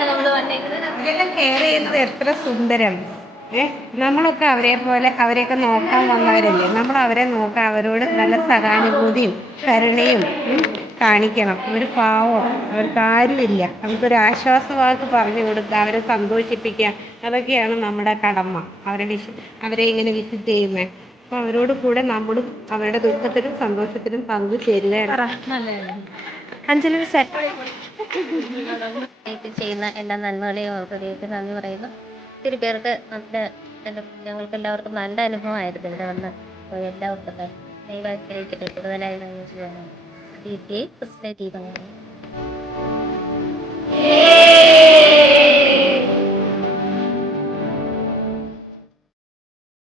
നമ്മൾ വന്നേക്കുന്നത്. ഇതെല്ലാം കെയർ ചെയ്യുന്നത് എത്ര സുന്ദരം. നമ്മളൊക്കെ അവരെയൊക്കെ നോക്കാൻ വന്നവരല്ലേ. നമ്മൾ അവരെ നോക്കാൻ അവരോട് നല്ല സഹാനുഭൂതിയും കരുണയും കാണിക്കണം. അവർ പാവം, അവർക്ക് ആരുമില്ല. അവർക്കൊരു ആശ്വാസവാക്ക് പറഞ്ഞു കൊടുക്കുക, അവരെ സന്തോഷിപ്പിക്കുക. അതൊക്കെയാണ് നമ്മുടെ കടമ. അവരെ ഇങ്ങനെ വിസിറ്റ് ചെയ്യുന്നത്. അപ്പോൾ അവരോട് കൂടെ നമ്മളും അവരുടെ ദുഃഖത്തിലും സന്തോഷത്തിലും പങ്കുചേരുകയാണ്. അഞ്ജലി ചെയ്യുന്ന എല്ലാ നന്മകളെയും ഓർക്കുകയൊക്കെ നന്ദി പറയുന്നു. ഒത്തിരി പേർക്ക് ഞങ്ങൾക്ക് എല്ലാവർക്കും നല്ല അനുഭവമായിരുന്നു ഇവിടെ വന്ന് എല്ലാവർക്കും ദൈവം കൂടുതലായി നന്ദി ചെയ്യാനാണ്.